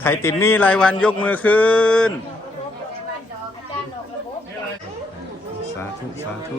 ใครติดหนี้รายวันยกมือขึ้น สาธุ สาธุ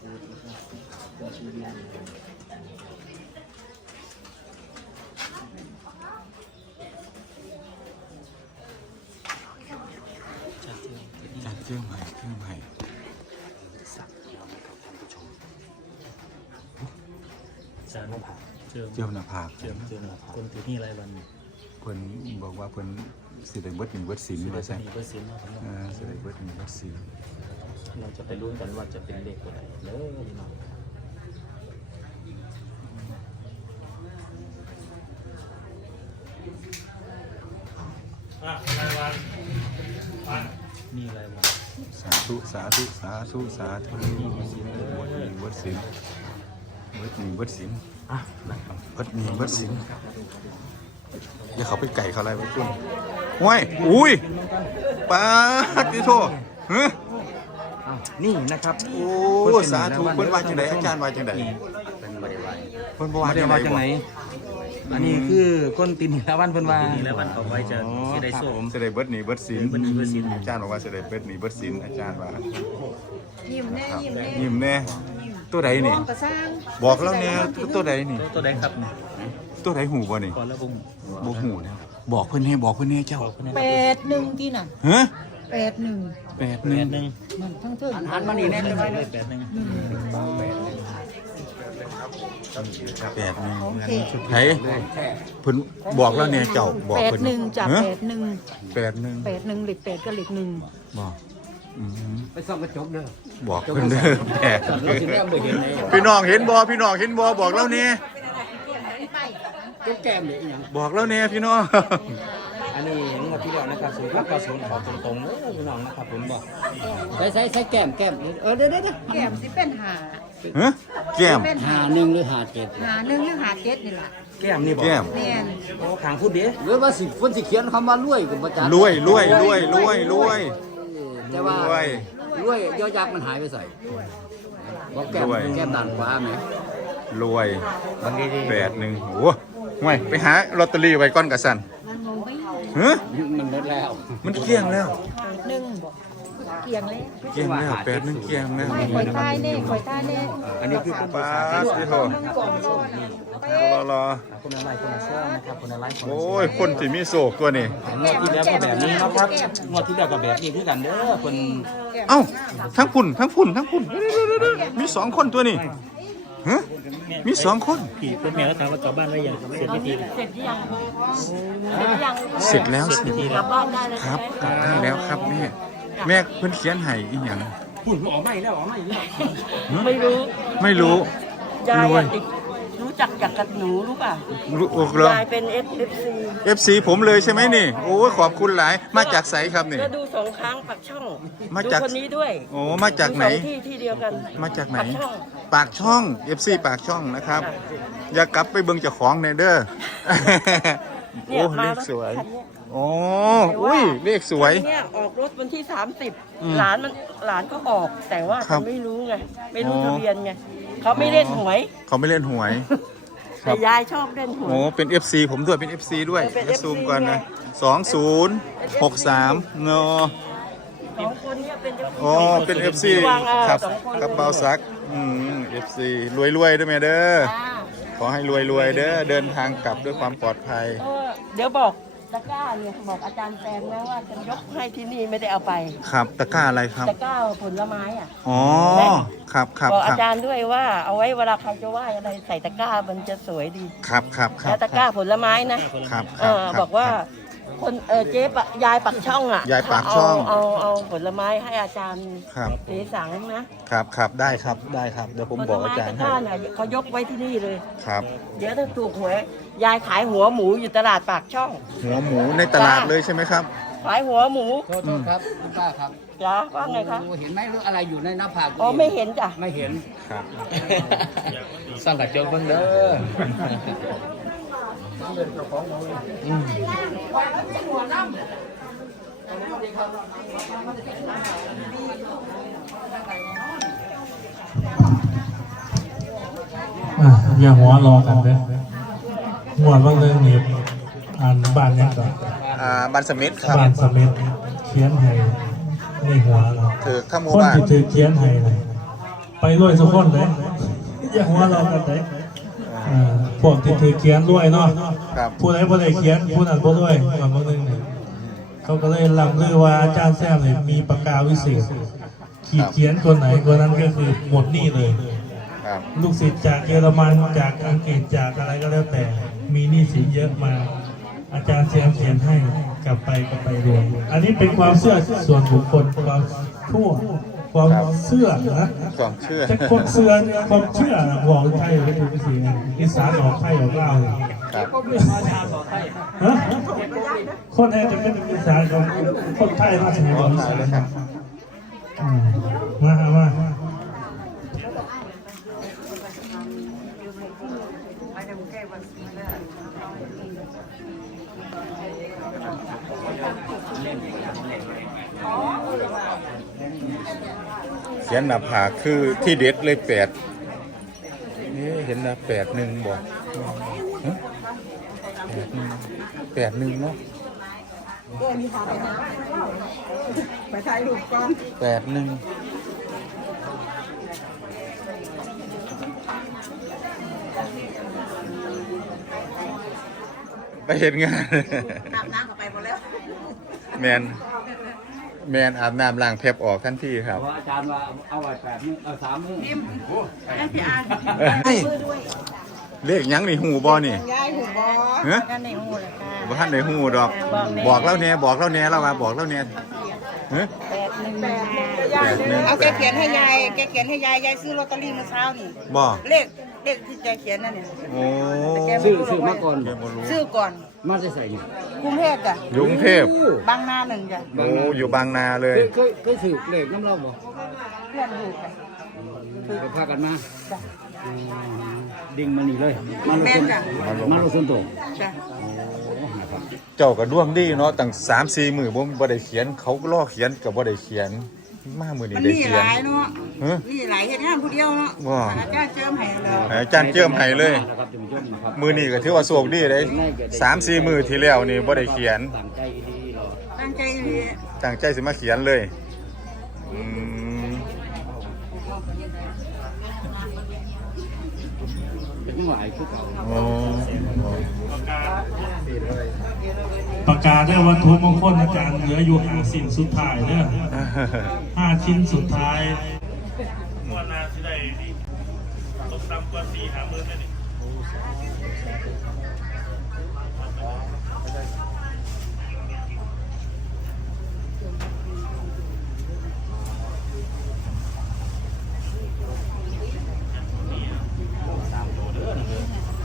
จัดเจียงใหม่เจียงใหม่จานผ่าเจิมเจียวหน้าผากเจิมเจิมคนถือนี่รายวันเพิ่นบอกว่าเพิ่นสิได้เบิดหนึ่งเบิดสินว่าเปอซั่นร์เซ็นต์นะครับเออสิได้เบิดหนึ่งเบิดสิน เราจะไปลุ้กันว่าจะเป็นเลขตัวไหนเลยเนาะอะรายวันวันนี่รายวันสาธุสาธุสาธุสาธุเบิดหนึ่งเบิดสินเบิดหนึ่งเบิดสินเบิดหนึ่งเบิดสินอะนะครับเบิดหนึ่งเบิดสินอย่าเขาไปไก่เขาอะไรไว้จุ่นห้วยอุ้ยปาดดิโทเฮ้ นี่นะครับโอ้สาธุเพิ่นว่าจังไดอาจารย์ว่าจังไดเป็นบริวารเพิ่นบ่ว่าว่าได้จังไดมาจากไหนอันนี้คือก้นตีนหินละวันเพิ่นว่านี่แล้ววันเขาไว้จะที่ได้โซ่สิได้เบิดหนี้เบิดสินเบิดหนี้เบิดสินอาจารย์บอกว่าสิได้เบิดหนี้เบิดสินอาจารย์ว่ายิ้มแน่ยิ้มแน่ยิ้มแน่ตัวใดนี่มองกระซ้างบอกแล้วแน่ตัวใดนี่ตัวใดครับเนี่ยตัวใดหูบ่นี่ขอแล้วบุ้งบ่หูนะบอกเพิ่นให้บอกเพิ่นให้เจ้าบอกคนนี้แปดหนึ่งที่น่ะฮะ แปดหนึ่งแปดหแปนึ่งดหนึ่งมันทั้งเทิงหันมานี่แน่จะไปเลยแปดหนึ่งแปดหนึ่งโอเคไผเพิ่นบอกแล้วเนี่ยเจ้าบอกแปดเพิ่นหนึ่งจากฮะแปดหนึ่งแปดหนึ่งแปดหนึ่งเหล็กแปดก็เหล็กหนึ่งบอกอืมไปส่องกระจกเด้อบอกเพิ่นเด้อแปดเราสิแม่บ่เห็นเลยพี่น้องเห็นบ่พี่น้องเห็นบ่บอกแล้วเนี่ยก็แก้มนี่อีหยังบอกแล้วเนี่ยพี่น้องอันนี้ งวดที่แล้วนะครับศูนย์เก้าศูนย์ขอตรงๆเลยพี่น้องนะครับผมบอกใช้ใช้ใช้แก้มแก้มเออเดี๋ยวเดี๋ยวเดี๋ยวแก้มสิเป็นหาฮะแก้มเป็นหาหาหนึ่งหรือหาเจ็ดหาหนึ่งหรือหาเจ็ดนี่ล่ะแก้มนี่บอกแก้มแม่นโอ้ขางพูดดิหรือว่าสิคนสิเขียนคำว่ารวยกับประจันรวยรวยรวยรวยรวยแต่ว่ารวยรวยยอยักษ์มันหายไปใส่บอกแก้มรวยแก้มด่านขวาไหมรวยแปดหนึ่งโอ้ห่วยไปหาลอตเตอรี่ไว้ก่อนกะสัน ฮะมันหมดแล้วมันเกลี้ยงแล้ว หนึ่งบอกเกียงเลยเกลี้ยงแล้วแปดหนึ่งเกลี้ยงแล้วไม่ข่อยตายแน่ข่อยตายแน่อันนี้คือเป็นป้าดพี่โทหนึ่งกล่องซ้อนรอะอรอคนอะไรคนละเสื้อนะครับคนอะไรคนละโอ้ยคนที่มีโศกตัวนี้งวดที่แล้วก็แบบนี้นะครับงวดที่แล้วก็แบบนี้คือกันเด้อคนเอ้าทั้งพุ่นทั้งพุ่นทั้งพุ่นมีสองคนตัวนี้ ฮะมีสองคนผีเป็นแมวถามว่ากลับบ้านได้ยังเสร็จพิธีเสร็จยังเสร็จยังเสร็จแล้วเสร็จพิธีกแล้ลัวบบ้านได้แล้วครับกลับได้แล้วครับแม่แม่เพิ่นเขียนให้อีหยังหุ่นออกไม่แล้วออกไม่แล้วไม่รู้ไม่รู้ยายรวยอะติดรู้ จักจากกับหนูรู้ป่ะรู้โอ้เหรอยายเป็น F F C FC ผมเลยใช่ไหมนี่ โอ้ยขอบคุณหลาย มาจากไสครับนี่ ก็ดูสองครั้งปักช่องมาจาก ดูคนนี้ด้วยโอ้มาจากไหน ดูสองที่ที่เดียวกันมาจากไหนปัช่อง ปากช่อง FC ปากช่องนะครับ อย่ากลับไปเบิ่งเจ้าของในเด้อ โอ้เนี่ยเลมาขสวยคันเนี้ยโอ้อุ้ยเลขสวยคันเนี่ยออกรถวันที่อืม30หลานมันหลานก็ออกแต่ว่าครับไม่รู้ไงไม่รู้อ๋อ ทะเบียนไงเขาไม่เล่นหวยเขาไม่เล่นหวย ครัแต่บ ยายชอบเล่นหวย โอ้เป็น FC ผมด้วยเป็น FC ด้วยเออเป็นจะ FC ซูมก่อนนะไง2063เนาะสองคนเนี่ยเป็นอ๋อเป็น FC วางอะครับสองคนกระเป๋าซักอืม FC รวยๆด้วยแม่เด้ออ่าขอให้รวยๆเด้อเดินทางกลับด้วยความปลอดภัยเออ เดี๋ยวบอกตะกร้าเนี่ยบอกอาจารย์แซงแล้วว่าจะยกให้ที่นี่ไม่ได้เอาไปครับตะกร้าอะไรครับ ตะกร้าผลไม้อะ อ๋อ ครับครับบอกคอารับจารย์ด้วยว่าเอาไว้เวลาใครจะไหว้อะไรใส่ตะกร้ามันจะสวยดีครับครับครัแล้บวตะกร้าผลไม้นะครับคเอรับอครับบอกว่าค นเออเจ๊ปะยายปักช่องอะยายปากช่องเอาเอาเอาผลไม้ให้อาจารย์ครับเสสังนะครับครับได้ครับได้ครับ เดี๋ยวผมผบลอกอาไม้จารตะย์กให้ร้าเนี่ยเขายกไว้ที่นี่เลย ครับ เดี๋ยวถ้าถูกหวยยายขายหัวหมูอยู่ตลาดปากช่อง หัวหมูในตลาดเลยใช่ไหมครับ ขายหัวหมูโทษโทษครับคุณป้าครับจ้าว่าไงคะ โอ้เห็นไหมหรืออะไรอยู่ในหน้าผากอ๋อไม่เห็นจ้ะ ไม่เห็น ครับสั่งกระจกเบิ่งเด้อ อะอย่าหัวรอกันเด้อหัวบางเรื่องนี่อ่านบ้านเนี่ยก่อนอ่าบันสมิธครับบ้านสมิธเขียนให้ในหัวเราถือข้ามหมูคนบ้านที่ถือเขียนให้เลยไปรวยทุกคนเลยอย่าหัวเรากันเลยอ่าพวกที่ถือเขียนรวยเนาะ ครับผู้ใดผู้ใดเขียนผู้นั้นผู้รวยบางเรื่องนี่เขาก็เลยลำลือว่าอาจารย์แซมเนี่ยมีปากกาวิเศษขีดเขียนคนไหนคนนั้นก็คือหมดหนี้เลย ครับลูกศิษย์จากเยอรมันจากอังกฤษจากอะไรก็แล้วแต่มีหนี้สินเยอะมา อาจารย์เสียมเขียนให้กลับไปกลับไปรวมอันนี้เป็นความเชื่อส่วนบุคคลความชั่วความเชื่อนะความเชื่อ แต่คนเชื่อเนี่ยความเชื่อบอกไทยไม่ถูกสิอีสานออกไทยออกเล่าวเลยครับ ฮะคนไทยจะเป็นอีสานของคนไทยมาถึงบอกอีสานอืมมามาเขียนหน้าผากคือที่เด็ดเลยแปดนี่เห็นนะแปดหนึ่งบอก แปดหนึ่งแปดหนึ่งเนาะแปดหนึ่งไปเห็นงานอาบน้ำเข้าไปหมดแล้วแมนแมนอาบน้ำล้างแผลบออกทันทีครับเพราะอาจารย์ว่าเอาไว้แปดมื้อเอาสามมื้อนั่นพี่อาร์เฮ้ย เลขหยังนี่หูบอนี่ ยายหูบอเฮ้ยนั่นในหูเลยค่ะบ่ท่านได้หูดอก บอกแล้วเนี่ยบอกแล้วเนี่ยเรามาบอกแล้วเนี่ยเฮ้ยแปดหนึ่งแปดแปดหนึ่ง เอาแกแปดเขียนให้ยายแกเขียนให้ยายยายซื้อลอตเตอรี่เมื่อเช้านี่บ่เลขเลขที่แกเขียนนั่นเนี่ยโอ้ซื้อซื้อมาก่อนเกมบ่รู้ซื้อก่อนมาจะใส่นี่กรุงเทพจ้ะอยู่กรุงเทพบางนาหนึ่งจ้ะโอ้อยู่บางนาเลยเคยเคยเคยสืบเลขน้ำเราบ่เพื่อนอยู่จ้ะไปพากันมาจ้ะอืม ดิ่งมานี่เลยมาลงแม่ทุนนจ้ะมาลงทุนตัวจ้ะเจ้าก็ดวงดีเนาะตั้ง3 4มื้อบ่บ่ได้เขียน เขาก็รอเขียนก็บ่ได้เขียน มามื้อนี้มันได้นี่เขีหยน ลายเนาะฮะนี่หลายเหตุงานผู้เดียวเนาะว่าอาจารย์เจิมให้แล้วให้อาจารย์เจิมให้เลย นะครับท่านผู้ชมครับมื้อนี้ก็ถือว่าโชคดีเลย3 4มื้อที่แล้วนี่บ่ได้เขียน ตั้งใจดีรอตั้งใจดีตั้งใจสิมาเขียนเลยอืม เป็นยังหลายคือเก่าโอ้ประกาศได้วัตถุมงคลอาจารย์เหลืออยู่ห้าสิ่งสุดท้ายเนี่ยห้าชิ้นสุดท้ายงวดหนาสิได้ดีตกต่ำกว่าสี่หา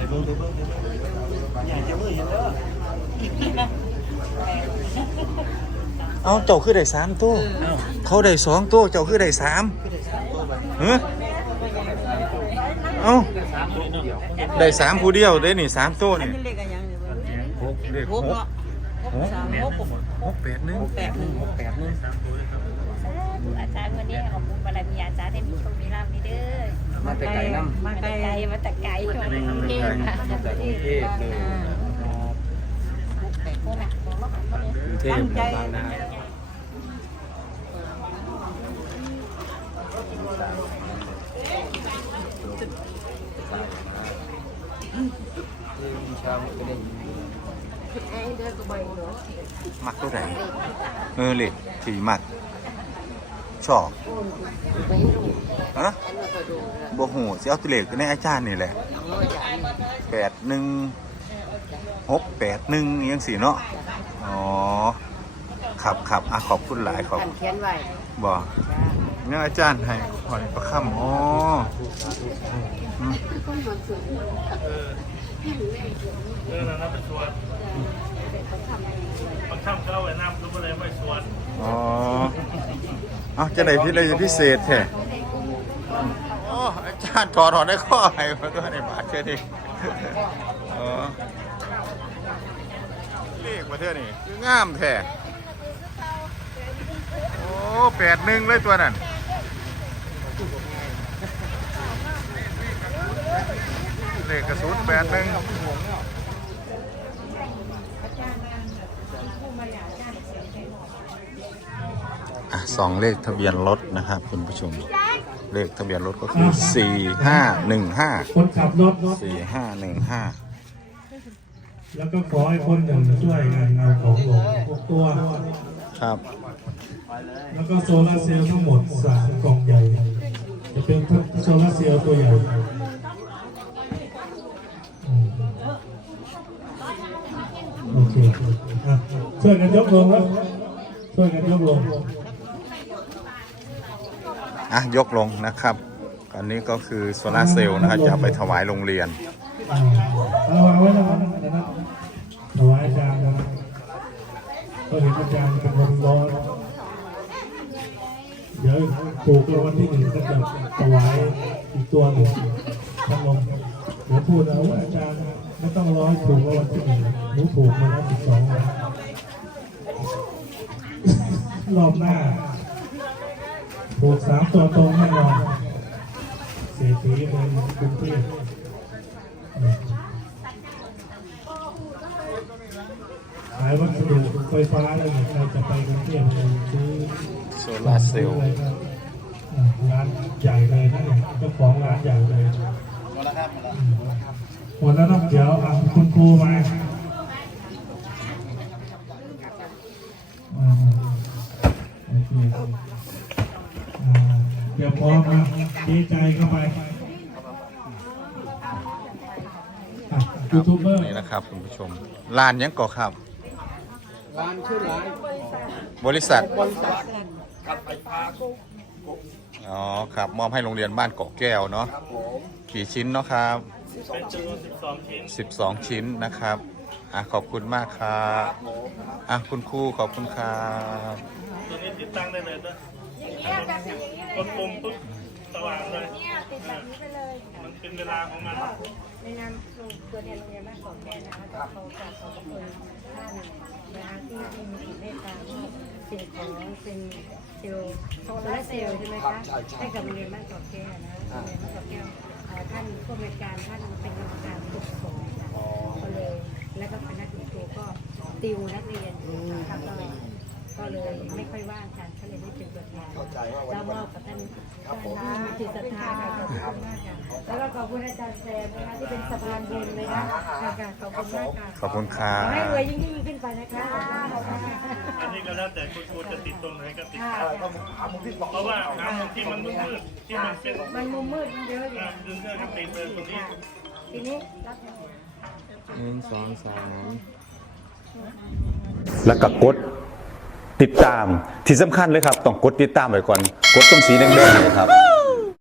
หมื่นแน่นี่เอาเจ้าคือได้สามตัวเขาได้สองตัวเจ้าคือได้สามเฮ้เอาได้สามผู้เดียวได้หนี่สามตัวนี่หกเลขหกหกหกแปดหนึ่งหกแปดหนึ่งหกแปดหนึ่งอาจารย์วันนี้ขอบคุณบารมีอาจารย์ได้มีโชคมีลาภนี่เด้อ มาแต่ไกลน้ำมาแต่ไกลมาแต่ไกลมาแต่กรุงเทพค่ะจากกรุงเทพเลยกรุงเทพบางนาชาวก็ได้มักตัวไหนเออเลยที่มัก ชอบฮะบ่หูสิเอาตัวเลขในอาจารย์นี่แหละแปดหนึ่งหกแปดหนึ่งยังสี่เนาะอ๋อครับครับอะขอบคุณหลายขอบท่านเขียนไว้บ่เนี่ยอาจารย์ให้หอยประคำอ๋ออืมเออนั่นเป็นสวนบางช่ำก็เอาไว้น้ำรู้อะไรไม่สวนอ๋อ เอาจะไหนพี่เลยพิเศษแท้อ๋ออาจารย์ถอดถอดได้ข้อให้มาตัวในบาทเชื่อดิอ๋อเลขมาเท่านี่คืองามแท้โอ้แปดหนึ่งเลยตัวนั้นเลขกระสุนแปดหนึ่ง อะ สองเลขทะเบียนรถนะครับคุณผู้ชม เลขทะเบียนรถก็คือ4 5 1 5คนขับรถ4 5 1แล้วก็ขอให้คนหนึ่งช่วยกันเอาของลงพวกตัว5ครับ แล้วก็โซลาร์เซลล์ทั้งหมดสามกล่องใหญ่ จะเป็นโซลาร์เซลล์ตัวใหญ่อืมโอเคอะช่วยกันยกลงครับช่วยกันยกลง อะยกลงนะครับอันนี้ก็คือโซลาเซลล์นะครับจะไปถวายโรงเรียนอ่าระวังไว้ระวังนะครับถวายอาจารย์นะครับก็เห็นอาจารย์เป็นคนร้อนเดี๋ยวถูกรางวัลที่หนึ่งก็จะถวายอีกตัวหนึ่งพัดลมเดี๋ยวพูดเอาว่าอาจารย์ไม่ต้องร้อยถูกรางวัลที่หนึ่งหนูถูกมาแล้วสิบสองแล้วรอบหน้า ถูกสามตัวตรงแน่นอนเศรษฐีเมืองกรุงเทพขายวัสดุไฟฟ้าแล้วเนี่ยใครจะไปกรุงเทพไปซื้อโซลาร์เซลล์ร้านใหญ่เลยนะเนี่ยเจ้าของร้านใหญ่เลยหมดแล้วครับเดี๋ยวอะคุณครูมาอ่า นี่นะครับคุณผู้ชมลานยังก่อครับ ร้านชื่อร้านบริษัทบริษัทอ๋อครับมอบให้โรงเรียนบ้านเกาะแก้วเนาะกี่ชิ้นเนาะครับเป็นจำนวน12ชิ้น12 ชิ้นนะครับอะขอบคุณมากครับอะคุณครูขอบคุณครับตัวนี้ติดตั้งได้เลยนะกดปุ่มปุ๊บสว่างเลยติดแบบนี้ไปเลยมันเป็นเวลาของมัน ในนามตัวแทนโรงเรียนบ้านเกาะแก้วนะคะจะขอกราบขอบพระคุณท่านนะคะที่ที่มีเมตตามอบสิ่งของเป็นเซลล์โซลาร์เซลล์ใช่ไหมคะให้กับโรงเรียนบ้านเกาะแก้วนะโรงเรียนบ้านเกาะแก้วท่านผู้อำนวยการท่านเป็นกรรมการผู้ปกครองก็เลย แล้วก็คณะครูก็ติวนักเรียนค่ะก็ก็เลยไม่ค่อยว่างกันก็เลยได้เป็นตัวแทนแล้วมอบกับท่านท่านที่มีจิตศรัทธาค่ะขอบคุณมาก แล้วก็ขอบคุณอาจารย์แซมนะคะที่เป็นสะพานบุญเลยนะค่ะค่ะขอบคุณมากค่ะขอบคุณครัขอให้รวยบยิ่งยิ่งขึ้นไปนะคะขอบคุณค่ะอันนี้ก็แล้วแต่คุณครูจะติดตรงไหนก็ติด ค่ะเพราะว่าน้ำมุมที่มันมืดๆที่มันเป็นมันมุมมืดมันเยอะอยู่น้ำดึงเสื้อก็ติดเลยตรงนี้ ทีนี้รับหนึ่งสองสาม แล้วก็กดติดตามที่สำคัญเลยครับ ต้องกดติดตามไว้ก่อน กดตรงสีแดงๆเลยครับ